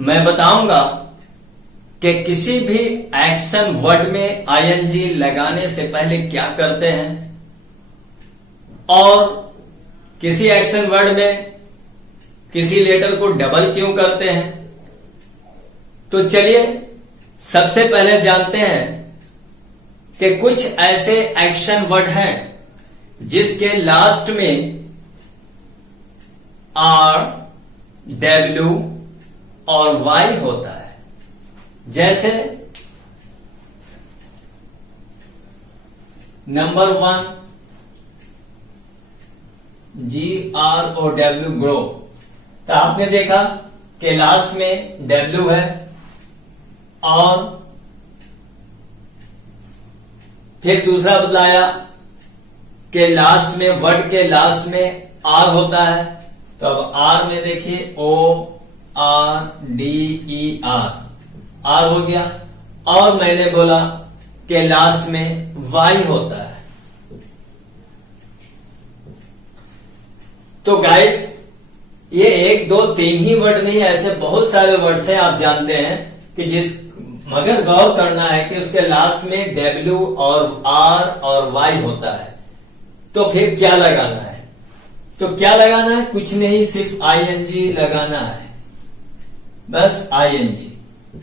मैं बताऊंगा कि किसी भी एक्शन वर्ड में आईएनजी लगाने से पहले क्या करते हैं और किसी एक्शन वर्ड में किसी लेटर को डबल क्यों करते हैं। तो चलिए सबसे पहले जानते हैं कि कुछ ऐसे एक्शन वर्ड हैं जिसके लास्ट में आर, डब्ल्यू और वाई होता है। जैसे नंबर 1 GR और W ग्रो। तो आपने देखा कि लास्ट में W है और फिर दूसरा बदलाया कि लास्ट में वर्ड के लास्ट में R होता है। तो अब R में देखिए ORDER R हो गया और मैंने बोला कि लास्ट में Y होता है। तो गाइस ये 1 2 3 ही वर्ड नहीं, ऐसे बहुत सारे वर्ड्स हैं आप जानते हैं कि मगर गौर करना है कि उसके लास्ट में W और R और Y होता है। तो फिर क्या लगाना है? तो क्या लगाना है? कुछ नहीं, सिर्फ ING लगाना है, बस ING।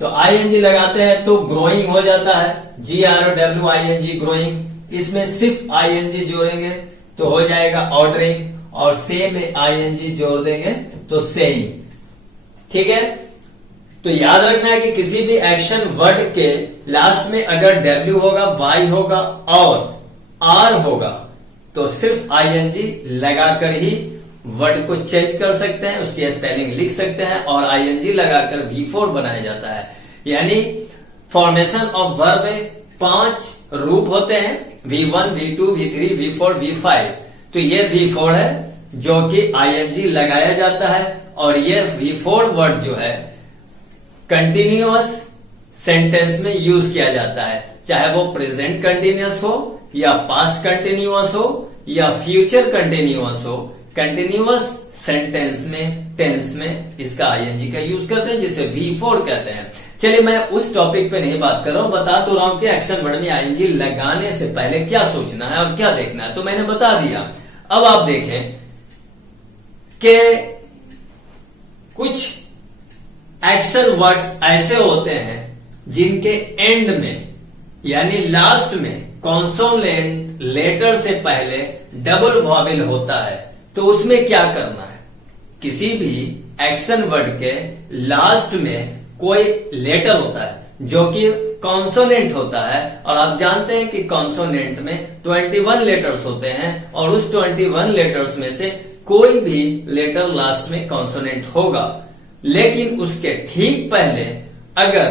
तो ING लगाते हैं तो ग्रोइंग हो जाता है, GROWING ग्रोइंग। इसमें सिर्फ ING जोड़ेंगे तो हो जाएगा ऑर्डरिंग और से में ING जोड़ देंगे तो सेइंग। ठीक है, तो याद रखना है कि किसी भी एक्शन वर्ड के लास्ट में अगर W होगा, Y होगा और R होगा तो सिर्फ ING लगाकर ही वर्ड को चेंज कर सकते हैं, उसकी स्पेलिंग लिख सकते हैं और ING लगाकर V4 बनाया जाता है। यानी फॉर्मेशन ऑफ वर्ब में 5 रूप होते हैं, V1, V2, V3, V4, V5। तो ये V4 है जो कि ING लगाया जाता है और ये V4 वर्ड जो है कंटिन्यूअस सेंटेंस में यूज किया जाता है, चाहे वो प्रेजेंट कंटिन्यूअस हो या पास्ट कंटिन्यूअस हो या फ्यूचर कंटिन्यूअस हो। कंटिन्यूअस सेंटेंस में, टेंस में इसका ING का यूज करते हैं जिसे V4 कहते हैं। चलिए मैं उस टॉपिक पे नहीं बात कर रहा हूं, बता तो रहा हूं कि एक्शन वर्ड में ING लगाने से पहले क्या सोचना है और क्या देखना है। तो मैंने बता दिया। अब आप देखें कि कुछ एक्शन वर्ड्स ऐसे होते हैं जिनके एंड में यानी लास्ट में कॉन्सोनेंट लेटर से पहले डबल वॉवेल होता है। तो उसमें क्या करना है? किसी भी एक्शन वर्ड के लास्ट में कोई लेटर होता है जो कि कॉन्सोनेंट होता है और आप जानते हैं कि कॉन्सोनेंट में 21 लेटर्स होते हैं और उस 21 लेटर्स में से कोई भी लेटर लास्ट में कॉन्सोनेंट होगा, लेकिन उसके ठीक पहले अगर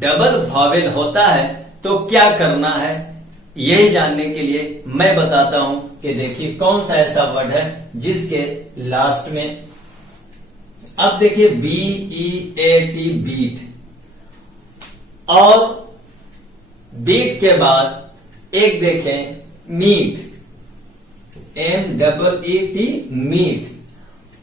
डबल वॉवेल होता है तो क्या करना है, यही जानने के लिए मैं बताता हूं कि देखिए कौन सा ऐसा वर्ड है जिसके लास्ट में, अब देखिए BEAT बीट, और बीट के बाद एक देखें मीट, MEET मीट।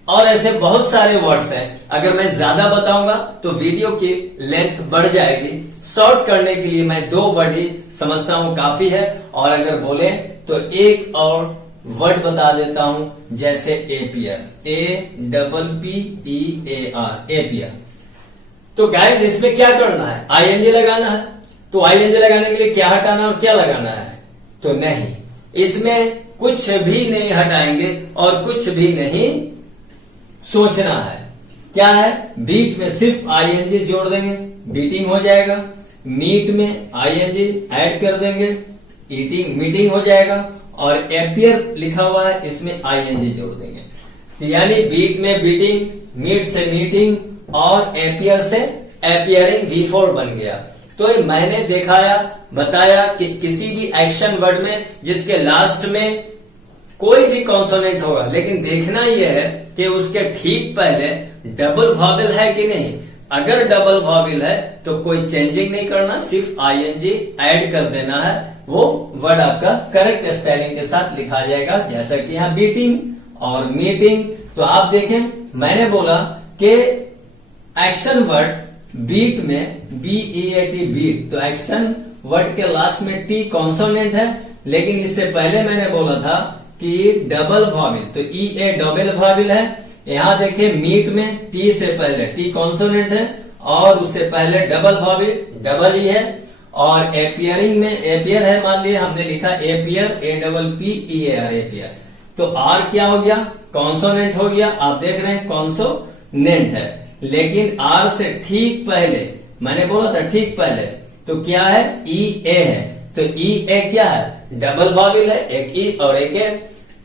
और ऐसे बहुत सारे वर्ड्स हैं, अगर मैं ज्यादा बताऊंगा तो वीडियो की लेंथ बढ़ जाएगी। शॉर्ट करने के लिए मैं 2 वर्ड ही समझता हूं काफी है, और अगर बोले तो एक और वर्ड बता देता हूं जैसे एपियर, APPEAR एपियर। तो गाइस इसमें क्या करना है? ING लगाना है। तो ING लगाने के लिए क्या हटाना और क्या लगाना है? तो नहीं, इसमें कुछ भी नहीं हटाएंगे और कुछ भी नहीं सोचना है। क्या है? बीट में सिर्फ ING जोड़ देंगे, बीटिंग हो जाएगा। मीट में ING ऐड कर देंगे, ईटिंग मीटिंग हो जाएगा। और एपियर लिखा हुआ है, इसमें ING जोड़ देंगे। तो यानी बीट में बीटिंग, मीट से मीटिंग और एपियर से एपियरिंग V4 बन गया। तो मैंने दिखाया, बताया कि किसी भी एक्शन वर्ड में जिसके लास्ट में कोई भी कॉन्सोनेंट होगा, लेकिन देखना यह है कि उसके ठीक पहले डबल वॉवेल है कि नहीं। अगर डबल वॉवेल है तो कोई चेंजिंग नहीं करना, सिर्फ ING ऐड कर देना है, वो वर्ड आपका करेक्ट स्पेलिंग के साथ लिखा जाएगा। जैसा कि यहाँ बीटिंग और मीटिंग। तो आप देखें, मैंने बोला कि एक्शन वर्ड बीट में BEAT बीट, तो एक्शन वर्ड के लास्ट में T कॉन्सोनेंट है, लेकिन इससे पहले मैंने बोला था कि डबल वॉवेल, तो EA डबल वॉवेल है। यहां देखिए मीट में T से पहले T कॉन्सोनेंट है और उससे पहले डबल वॉवेल डबल ही है, और एपियरिंग में एपियर है, मान लिया हमने लिखा एपियर APPEAR एपियर, तो R क्या हो गया, कॉन्सोनेंट हो गया। आप देख रहे हैं कॉन्सोनेंट है, लेकिन R से ठीक पहले मैंने बोला था ठीक पहले, तो क्या है EA है, तो EA क्या है, डबल वॉवेल है, एक E और एक A।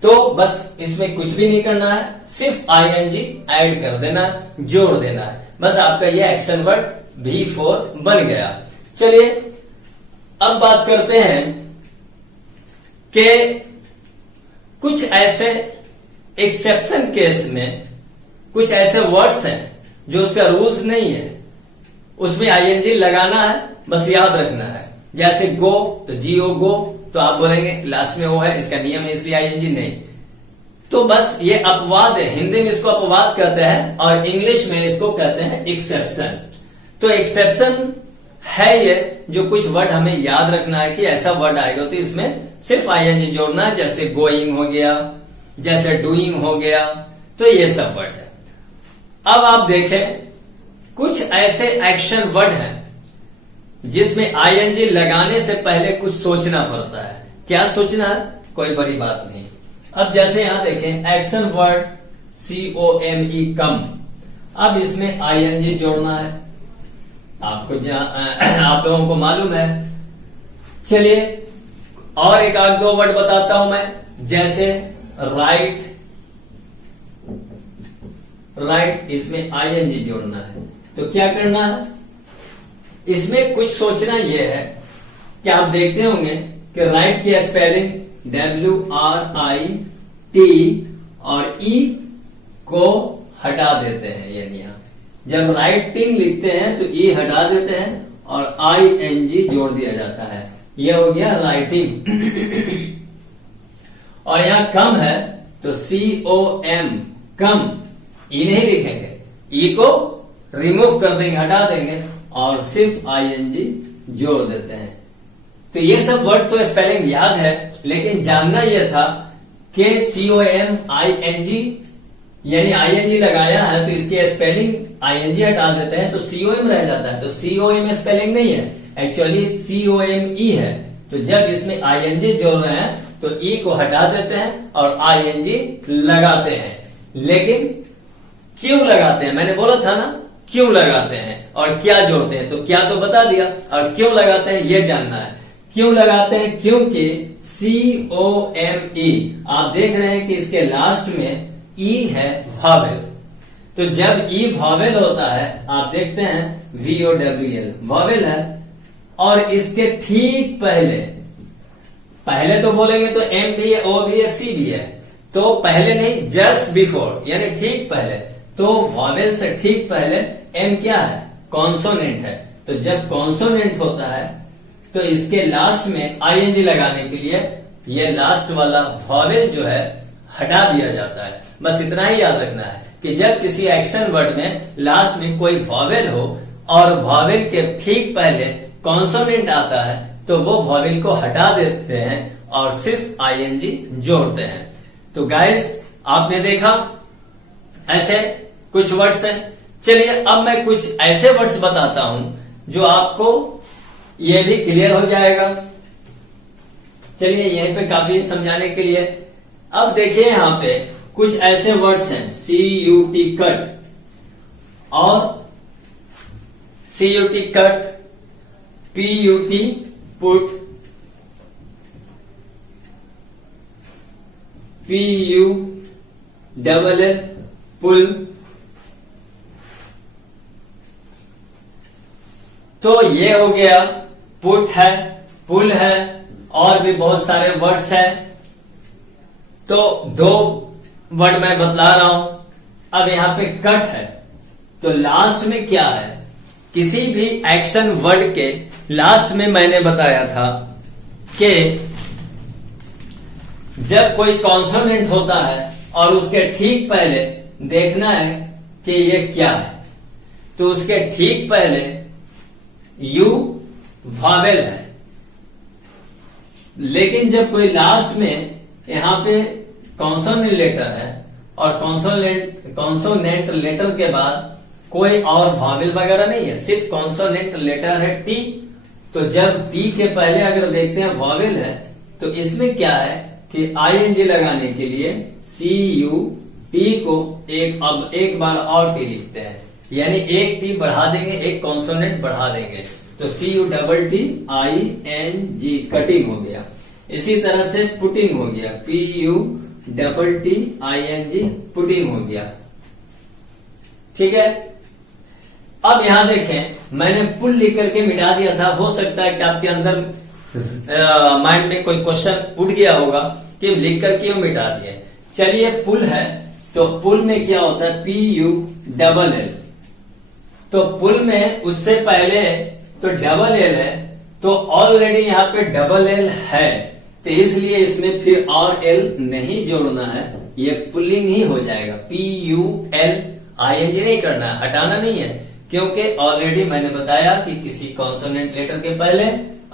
तो बस इसमें कुछ भी नहीं करना है, सिर्फ ING ऐड कर देना, जोड़ देना है, बस आपका ये एक्शन वर्ड V4 बन गया। चलिए अब बात करते हैं कि कुछ ऐसे एक्सेप्शन केस में कुछ ऐसे वर्ड्स हैं जो उसका रूल्स नहीं है, उसमें ING लगाना है, बस याद रखना है। जैसे गो, तो GO गो, तो आप बोलेंगे लास्ट में वो है, इसका नियम है इसलिए ING नहीं, तो बस ये अपवाद है। हिंदी में इसको अपवाद कहते हैं और इंग्लिश में इसको कहते हैं एक्सेप्शन। तो एक्सेप्शन है ये, जो कुछ वर्ड हमें याद रखना है कि ऐसा वर्ड आएगा तो इसमें सिर्फ ING जोड़ना है, जैसे गोइंग हो गया, जैसे डूइंग हो गया, तो ये सब वर्ड है। अब आप देखें कुछ ऐसे एक्शन वर्ड हैं जिसमें ING लगाने से पहले कुछ सोचना पड़ता है। क्या सोचना है, कोई बड़ी बात नहीं। अब जैसे यहां देखें एक्शन वर्ड COME कम, अब इसमें ING जोड़ना है, आपको आप लोगों को मालूम है। चलिए और एक आध दो वर्ड बताता हूं मैं, जैसे राइट, राइट इसमें ING जोड़ना है, तो क्या करना है, इसमें कुछ सोचना यह है कि आप देखते होंगे कि राइट की स्पेलिंग WRIT और E को हटा देते हैं, यानी यहां जब राइटिंग लिखते हैं तो E हटा देते हैं और ING जोड़ दिया जाता है, यह हो गया राइटिंग। और यहां कम है तो COM कम, E नहीं लिखेंगे, E को रिमूव कर देंगे, हटा देंगे और सिर्फ ING जोड़ देते हैं। तो ये सब वर्ड तो स्पेलिंग याद है, लेकिन जानना यह था कि COMING यानी ING लगाया है तो इसकी स्पेलिंग ING हटा देते हैं तो COM रह जाता है, तो COM स्पेलिंग नहीं है, एक्चुअली COME है। तो जब इसमें ING जोड़ रहे हैं तो E को हटा देते हैं और ING लगाते हैं। लेकिन क्यों लगाते हैं, मैंने बोला था ना क्यों लगाते हैं और क्या जोड़ते हैं, तो क्या तो बता दिया, और क्यों लगाते हैं ये जानना है। क्यों लगाते हैं, क्योंकि COME आप देख रहे हैं कि इसके लास्ट में E है वॉवेल, तो जब E वॉवेल होता है आप देखते हैं VOWL वॉवेल है, और इसके ठीक पहले, पहले तो बोलेंगे तो M भी है, O भी है, C भी है, तो पहले नहीं जस्ट बिफोर यानी ठीक पहले, तो वॉवेल से ठीक पहले M क्या है, कॉन्सोनेंट है। तो जब कॉन्सोनेंट होता है तो इसके लास्ट में ING लगाने के लिए ये लास्ट वाला वॉवेल जो है हटा दिया जाता है। बस इतना ही याद रखना है कि जब किसी एक्शन वर्ड में लास्ट में कोई वॉवेल हो और वॉवेल के ठीक पहले कॉन्सोनेंट आता है तो वो वॉवेल को हटा देते हैं और सिर्फ ING जोड़ते हैं। तो गाइस आपने देखा ऐसे कुछ वर्ड्स हैं। चलिए अब मैं कुछ ऐसे वर्ड्स बताता हूं जो आपको ये भी क्लियर हो जाएगा। चलिए यहीं पे काफी समझाने के लिए। अब देखिए यहां पे कुछ ऐसे वर्ड्स हैं CUT कट और CUT cut, PUT put, PULL पुल। तो ये हो गया पुट है, पुल है, और भी बहुत सारे वर्ड्स हैं। तो दो वर्ड मैं बतला रहा हूं। अब यहां पे कट है तो लास्ट में क्या है, किसी भी एक्शन वर्ड के लास्ट में मैंने बताया था कि जब कोई कॉन्सोनेंट होता है और उसके ठीक पहले देखना है कि ये क्या है। तो उसके ठीक पहले यू वावेल है। लेकिन जब कोई लास्ट में यहां पे कॉन्सोनेंट लेटर है और कॉन्सोनेंट लेटर के बाद कोई और वावेल वगैरह नहीं है, सिर्फ कॉन्सोनेंट लेटर है टी, तो जब टी के पहले अगर देखते हैं वावेल है तो इसमें क्या है कि आईएनजी लगाने के लिए सी यू टी को एक बार और टी लिखते हैं, यानी एक टी बढ़ा देंगे, एक कॉन्सोनेंट बढ़ा देंगे, तो C U double T I N G cutting हो गया। इसी तरह से पुटिंग हो गया, P U double T I N G putting हो गया। ठीक है, अब यहां देखें मैंने पुल लिख करके मिटा दिया था। हो सकता है कि आपके अंदर माइंड में कोई क्वेश्चन उठ गया होगा कि लिख करके क्यों मिटा दिए। चलिए पुल है तो पुल में क्या होता है, पी यू डबल एल, तो पुल में उससे पहले तो डबल एल है, तो ऑलरेडी यहाँ पे डबल एल है, तो इसलिए इसमें फिर और एल नहीं जोड़ना है, ये पुलिंग ही हो जाएगा। पी यू एल आईएनजी नहीं करना है, हटाना नहीं है, क्योंकि ऑलरेडी मैंने बताया कि किसी कॉन्सोनेंट लेटर के पहले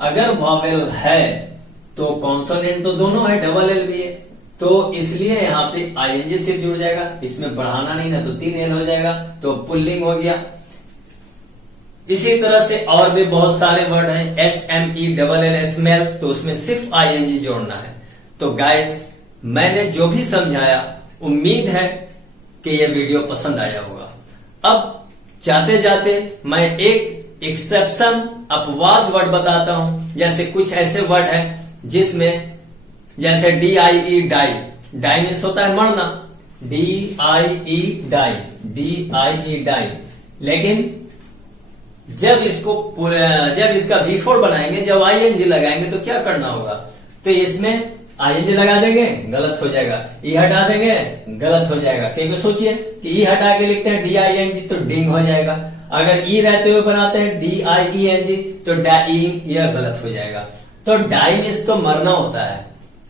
अगर वॉवेल है तो कॉन्सोनेंट तो दोनों है, डबल एल भी है, तो इसलिए यहाँ पे आईएनजी सिर्फ जुड़ जाएगा, इसमें बढ़ाना नहीं ना, तो 3 एल हो जाएगा, तो पुल्लिंग हो गया। इसी तरह से और भी बहुत सारे वर्ड हैं, S M E double L smell, तो उसमें सिर्फ आईएनजी जोड़ना है। तो गाइस मैंने जो भी समझाया उम्मीद है कि यह वीडियो पसंद आया होगा। अब जाते जाते मैं एक एक्सेप्शन अपवाद वर्ड बताता हूं, जैसे कुछ ऐसे वर्ड हैं जिसमें जैसे D I E die, die means होता है मरना, D I E die, D I E die, लेकिन जब इसका V4 बनाएंगे, जब आईएनजी लगाएंगे तो क्या करना होगा, तो इसमें आईएनजी लगा देंगे गलत हो जाएगा, ई हटा देंगे गलत हो जाएगा, क्योंकि सोचिए कि ई हटा के लिखते हैं DING तो डिंग हो जाएगा, अगर ई रहते हुए बनाते हैं DIENG तो डाइंग, यह गलत हो जाएगा। तो डाई मीन्स तो मरना होता है।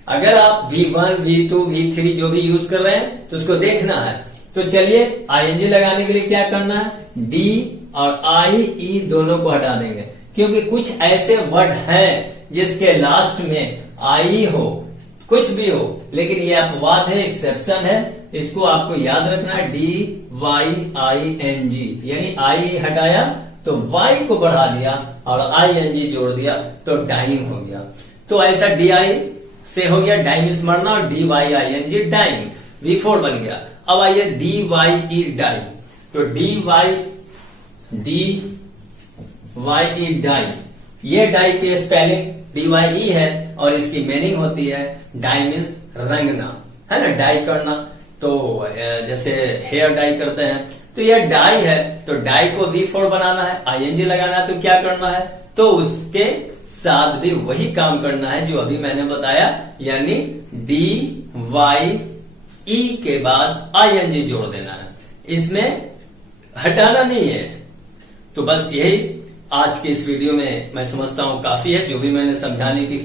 अगर आप V1 V2 V3 जो भी यूज कर रहे हैं तो उसको देखना है। तो चलिए आईएनजी लगाने के लिए क्या करना है, डी और आई ई दोनों को हटा देंगे, क्योंकि कुछ ऐसे वर्ड हैं जिसके लास्ट में आई हो, कुछ भी हो, लेकिन ये अपवाद है, एक्सेप्शन है, इसको आपको याद रखना है। DYING यानी आई हटाया तो वाई को बढ़ा दिया और ING जोड़ दिया तो डाइंग हो गया। तो ऐसा DI से हो गया डाई मीन्स मरना, और DYING डाइंग, V4 बन गया। अब आइए DYE डाई, तो DYE डाई, ये डाई की स्पेलिंग DYE है और इसकी मीनिंग होती है डाई मीन्स रंगना, है ना, डाई करना। तो जैसे हेयर डाई करते हैं तो यह डाई है, तो डाई को V4 बनाना है, ING लगाना है, तो क्या करना है, तो उसके साथ भी वही काम करना है जो अभी मैंने बताया, यानी DYE के बाद ING जोड़ देना है, इसमें हटाना नहीं है। तो बस यही आज के इस वीडियो में मैं समझता हूं काफी है, जो भी मैंने समझाने की